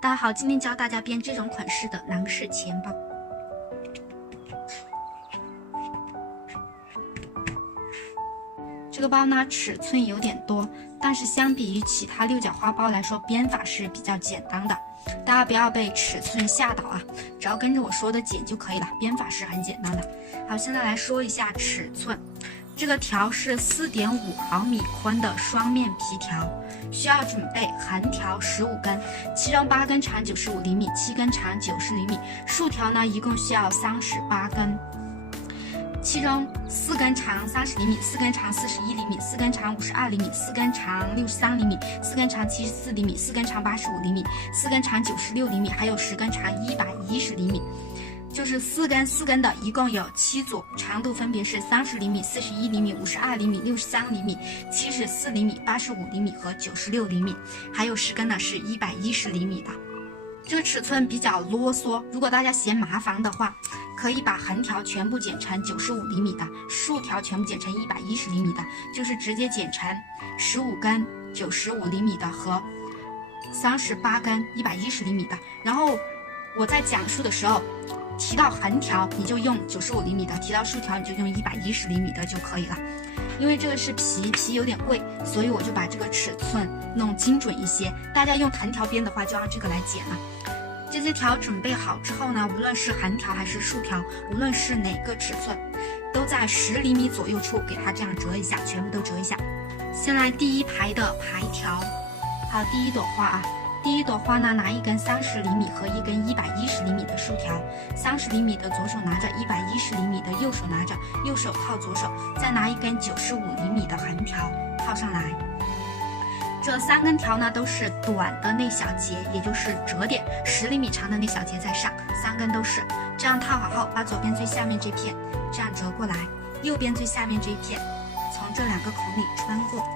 大家好，今天教大家编这种款式的男士钱包。这个包呢尺寸有点多，但是相比于其他六角花包来说，编法是比较简单的。大家不要被尺寸吓到啊，只要跟着我说的剪就可以了，编法是很简单的。好，现在来说一下尺寸。这个条是4.5毫米宽的双面皮条，需要准备横条15根，其中8根长95厘米，7根长90厘米，竖条呢一共需要38根，其中4根长30厘米，4根长41厘米，4根长52厘米，4根长63厘米，4根长74厘米，4根长85厘米，4根长96厘米，还有10根长110厘米。就是4根的，一共有7组，长度分别是30厘米、41厘米、52厘米、63厘米、74厘米、85厘米和96厘米，还有10根呢是110厘米的。这个尺寸比较啰嗦，如果大家嫌麻烦的话，可以把横条全部剪成95厘米的，竖条全部剪成110厘米的，就是直接剪成15根95厘米的和38根110厘米的。然后我在讲述的时候，提到横条你就用95厘米的，提到竖条你就用110厘米的就可以了。因为这个是皮有点贵，所以我就把这个尺寸弄精准一些。大家用横条编的话，就按这个来剪了。这些条准备好之后呢，无论是横条还是竖条，无论是哪个尺寸，都在10厘米左右处给它这样折一下，全部都折一下。先来第一排的排条，好，第一朵花啊。第一朵花呢，拿一根30厘米和一根110厘米的竖条，30厘米的左手拿着，110厘米的右手拿着，右手套左手，再拿一根95厘米的横条套上来。这3根条呢都是短的那小节，也就是折点10厘米长的那小节在上，3根都是这样套好后，把左边最下面这片这样折过来，右边最下面这一片从这2个孔里穿过，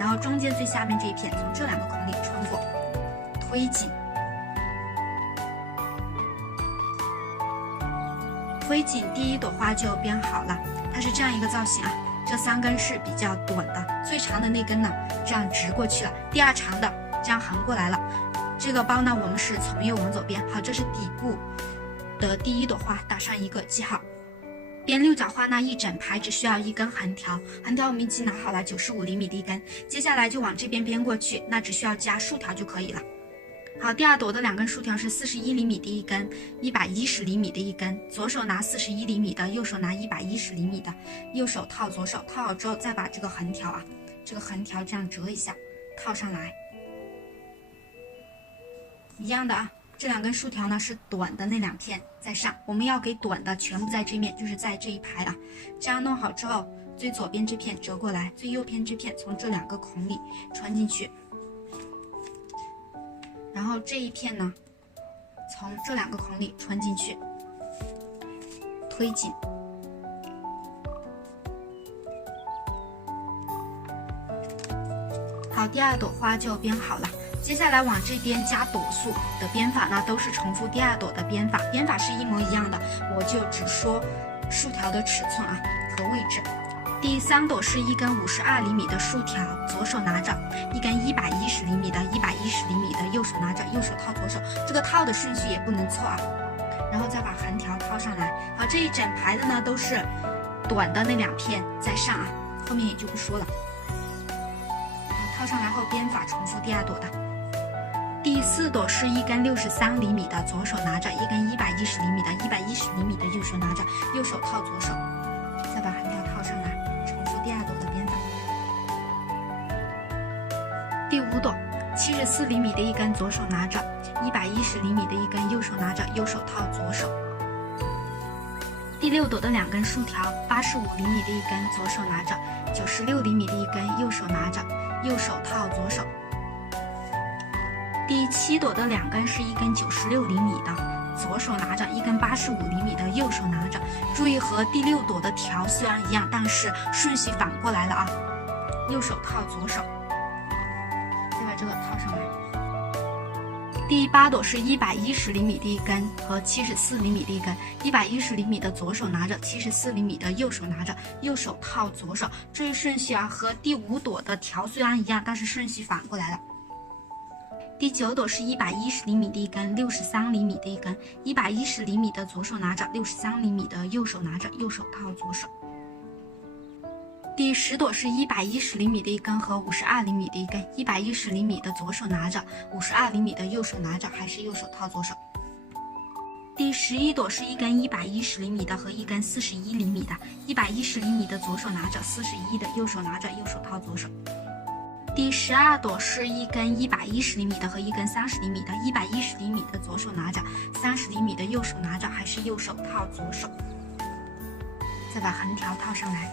然后中间最下面这一片从这2个孔里穿过。推紧，推紧，第一朵花就编好了。它是这样一个造型啊，这3根是比较短的，最长的那根呢这样直过去了，第2长的这样横过来了。这个包呢我们是从右往左编。好，这是底部的第一朵花，打上一个记号。编六角花呢，一整排只需要1根横条，横条我们已经拿好了95厘米的1根，接下来就往这边编过去，那只需要加竖条就可以了。好，第2朵的2根竖条是41厘米的1根，110厘米的1根，左手拿41厘米的，右手拿110厘米的，右手套左手，套好之后再把这个横条啊，这个横条这样折一下，套上来。一样的啊，这2根竖条呢是短的那2片在上，我们要给短的全部在这面，就是在这一排啊。这样弄好之后，最左边这片折过来，最右边这片从这2个孔里穿进去。然后这一片呢，从这2个孔里穿进去，推紧。好，第2朵花就编好了。接下来往这边加朵数的编法呢，都是重复第2朵的编法，编法是一模一样的，我就只说竖条的尺寸啊和位置。第3朵是1根52厘米的竖条，左手拿着，1根110厘米的，110厘米的，右手拿着，右手套左手，这个套的顺序也不能错啊。然后再把横条套上来。好，这一整排的呢都是短的那2片在上啊，后面也就不说了。套上来后编法重复第2朵的。第4朵是1根63厘米的，左手拿着，1根110厘米的，110厘米的，右手拿着，右手套左手，再把横条套上来，重复第2朵的编法。第5朵74厘米的1根，左手拿着，110厘米的1根，右手拿着，右手套左手。第6朵的2根竖条，85厘米的1根，左手拿着，96厘米的1根，右手拿着，右手套左手。第7朵的2根是1根96厘米的，左手拿着，1根85厘米的，右手拿着。注意和第6朵的条虽然一样，但是顺序反过来了啊，右手套左手，再把这个套上来。第8朵是110厘米的1根和74厘米的1根，110厘米的左手拿着，74厘米的右手拿着，右手套左手。这一顺序啊和第5朵的条虽然一样，但是顺序反过来了。第9朵是110厘米的一根，63厘米的一根，110厘米的左手拿着，63厘米的右手拿着，右手套左手。第10朵是110厘米的一根和52厘米的一根，110厘米的左手拿着，52厘米的右手拿着，还是右手套左手。第11朵是一根110厘米的和一根41厘米的，110厘米的左手拿着，41的右手拿着，右手套左手。第12朵是一根110厘米的和一根30厘米的，110厘米的左手拿着，30厘米的右手拿着，还是右手套左手。再把横条套上来。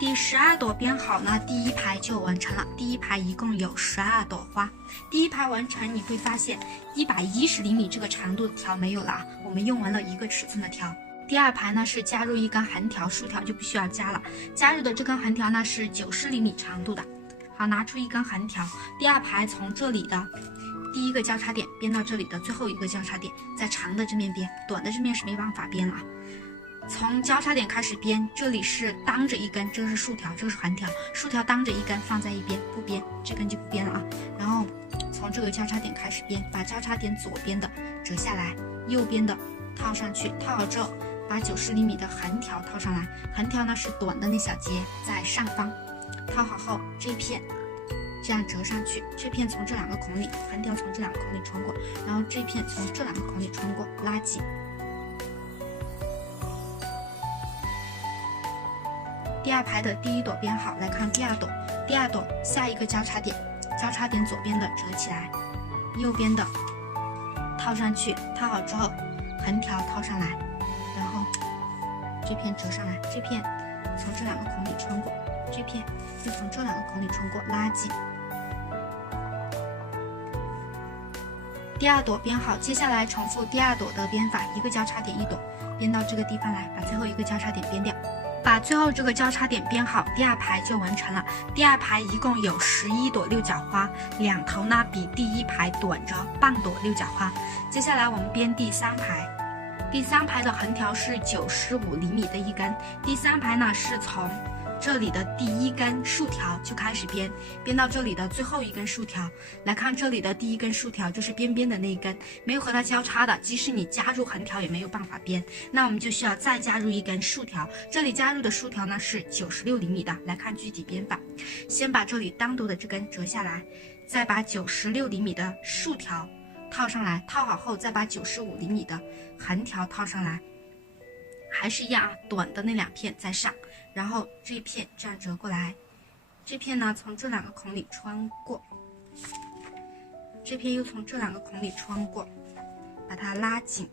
第12朵编好呢，第一排就完成了。第一排一共有12朵花。第一排完成，你会发现110厘米这个长度的条没有了，我们用完了1个尺寸的条。第2排呢是加入一根横条，竖条就不需要加了。加入的这根横条呢是90厘米长度的。好，拿出一根横条，第2排从这里的第一个交叉点编到这里的最后一个交叉点，在长的这面编，短的这面是没办法编了啊。从交叉点开始编，这里是当着一根，这是竖条，这是横条，竖条当着一根放在一边，不编，这根就不编了啊。然后从这个交叉点开始编，把交叉点左边的折下来，右边的套上去，套好之后把90厘米的横条套上来，横条呢是短的那小节在上方，套好后这片这样折上去，这片从这2个孔里，横条从这2个孔里穿过，然后这片从这2个孔里穿过，拉紧。第2排的第1朵编好，来看第2朵。第2朵下一个交叉点，交叉点左边的折起来，右边的套上去，套好之后横条套上来，然后这片折上来，这片从这2个孔里穿过，这片又从这2个孔里穿过，拉紧。第2朵编好，接下来重复第2朵的编法，一个交叉点1朵，编到这个地方来，把最后一个交叉点编掉。把最后这个交叉点编好，第2排就完成了。第2排一共有11朵六角花，两头呢比第1排短着半朵六角花。接下来我们编第3排，第3排的横条是95厘米的一根，第3排呢是从这里的第1根竖条就开始编，编到这里的最后一根竖条。来看这里的第1根竖条，就是边边的那一根，没有和它交叉的，即使你加入横条也没有办法编，那我们就需要再加入一根竖条。这里加入的竖条呢是96厘米的。来看具体编法，先把这里单独的这根折下来，再把96厘米的竖条套上来，套好后再把95厘米的横条套上来，还是一样啊，短的那2片在上，然后这片这样折过来，这片呢从这2个孔里穿过，这片又从这2个孔里穿过，把它拉紧。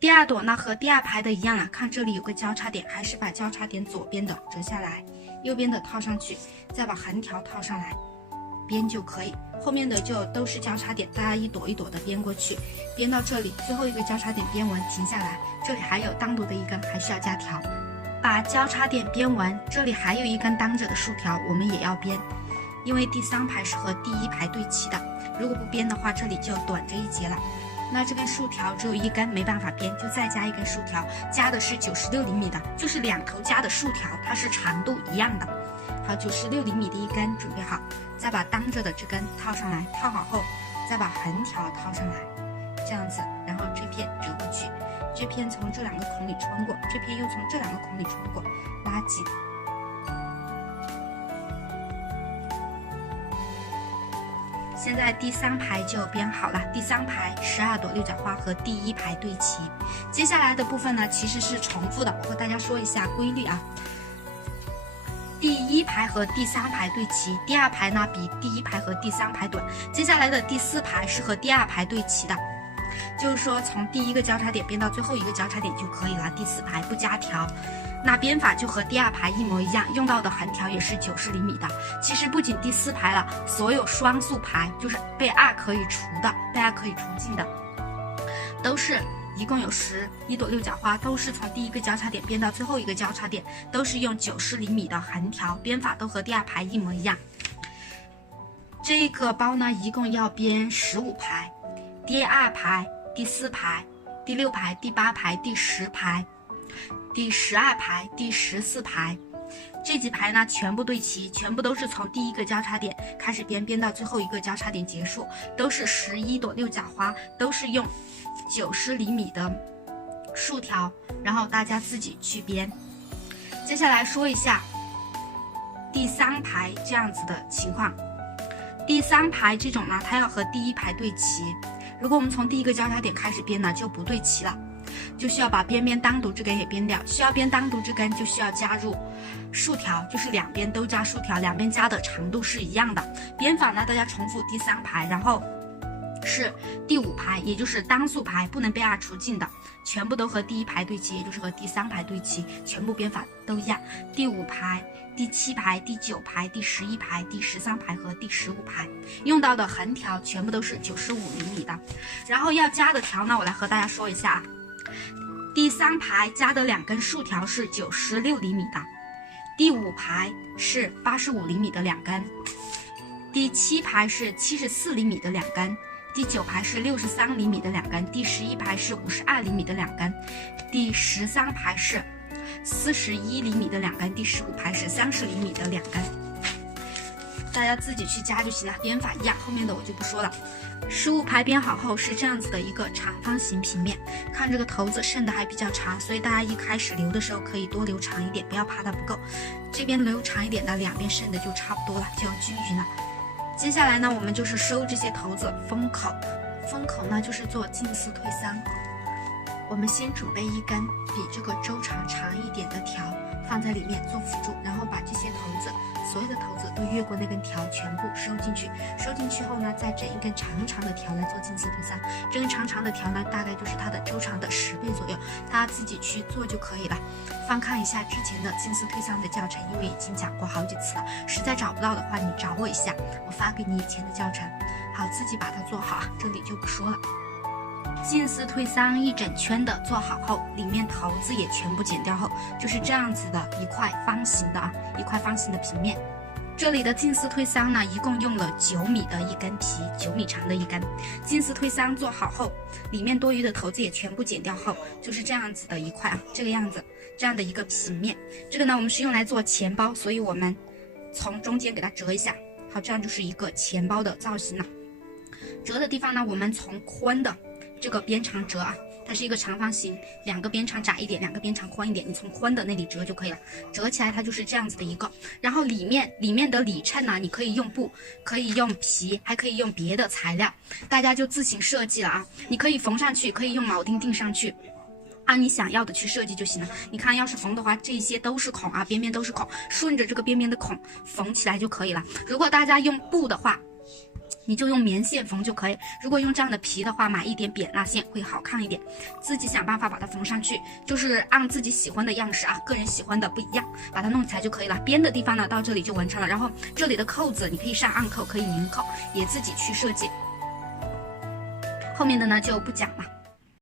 第2朵呢和第2排的一样啊，看这里有个交叉点，还是把交叉点左边的折下来，右边的套上去，再把横条套上来，编就可以。后面的就都是交叉点，大家一朵一朵的编过去，编到这里最后一个交叉点编完停下来，这里还有单独的一根，还需要加条。把交叉点编完，这里还有一根当着的竖条，我们也要编，因为第3排是和第1排对齐的，如果不编的话，这里就短着一截了。那这根竖条只有1根，没办法编，就再加一根竖条，加的是96厘米的，就是2头加的竖条，它是长度一样的。好，96厘米的1根准备好，再把当着的这根套上来，套好后再把横条套上来，这样子，然后这片折过去，这片从这2个孔里穿过，这片又从这2个孔里穿过，拉紧。现在第3排就编好了，第3排12朵六角花和第1排对齐。接下来的部分呢其实是重复的，我和大家说一下规律啊。第1排和第3排对齐，第2排呢比第1排和第3排短，接下来的第4排是和第2排对齐的，就是说从第1个交叉点编到最后一个交叉点就可以了，第4排不加条。那编法就和第2排一模一样，用到的横条也是90厘米的。其实不仅第4排了，所有双数排就是被2可以除的，被2可以除尽的，都是一共有11朵六角花，都是从第1个交叉点编到最后一个交叉点，都是用90厘米的横条，编法都和第2排一模一样。这个包呢一共要编15排，第2排、第4排、第6排、第8排、第10排、第12排、第14排。这几排呢全部对齐，全部都是从第一个交叉点开始编，编到最后一个交叉点结束，都是11朵六角花，都是用90厘米的竖条，然后大家自己去编。接下来说一下第3排这样子的情况。第3排这种呢，它要和第1排对齐，如果我们从第一个交叉点开始编呢，就不对齐了，就需要把边边单独之根也编掉。需要编单独之根，就需要加入竖条，就是两边都加竖条，两边加的长度是一样的。编法呢，大家重复第3排，然后是第5排，也就是单数排，不能被2除尽的，全部都和第1排对齐，也就是和第3排对齐，全部编法都一样。第5排、第7排、第9排、第11排、第13排和第15排用到的横条全部都是95厘米的。然后要加的条呢，我来和大家说一下啊。第3排加的2根竖条是96厘米的，第5排是85厘米的2根，第7排是74厘米的2根，第9排是63厘米的2根，第11排是52厘米的2根，第13排是41厘米的2根，第15排是30厘米的2根。大家自己去加就行了，编法一样，后面的我就不说了。15排编好后是这样子的一个长方形平面，看这个头子剩的还比较长，所以大家一开始留的时候可以多留长一点，不要怕它不够。这边留长一点的，两边剩的就差不多了，就均匀了。接下来呢，我们就是收这些头子封口。封口呢就是做近似推搡。我们先准备一根比这个周长长一点的条放在里面做辅助，然后把这些头子，所有的头子都越过那根条全部收进去。收进去后呢，再整一根长长的条来做近似推搡。这根长长的条呢，大概就是它的周长的10倍左右，大家自己去做就可以了。翻看一下之前的近似推搡的教程，因为已经讲过好几次了，实在找不到的话，你找我一下，我发给你以前的教程。好，自己把它做好，这里就不说了。近似推搡一整圈的做好后，里面头子也全部剪掉后，就是这样子的一块方形的一块方形的平面。这里的近似推搡呢，一共用了9米的一根皮，9米长的一根。近似推搡做好后，里面多余的头子也全部剪掉后，就是这样子的一块这个样子，这样的一个平面。这个呢，我们是用来做钱包，所以我们从中间给它折一下，好，这样就是一个钱包的造型了。折的地方呢，我们从宽的这个边长折它是一个长方形，2个边长窄一点，2个边长宽一点，你从宽的那里折就可以了。折起来它就是这样子的一个。然后里面的里衬呢，你可以用布，可以用皮，还可以用别的材料，大家就自行设计了你可以缝上去，可以用铆钉钉上去，按你想要的去设计就行了。你看，要是缝的话，这些都是孔边边都是孔，顺着这个边边的孔缝起来就可以了。如果大家用布的话，你就用棉线缝就可以。如果用这样的皮的话，买一点扁蜡线会好看一点。自己想办法把它缝上去，就是按自己喜欢的样式个人喜欢的不一样，把它弄起来就可以了。边的地方呢，到这里就完成了。然后这里的扣子你可以上暗扣，可以拧扣，也自己去设计。后面的呢就不讲了。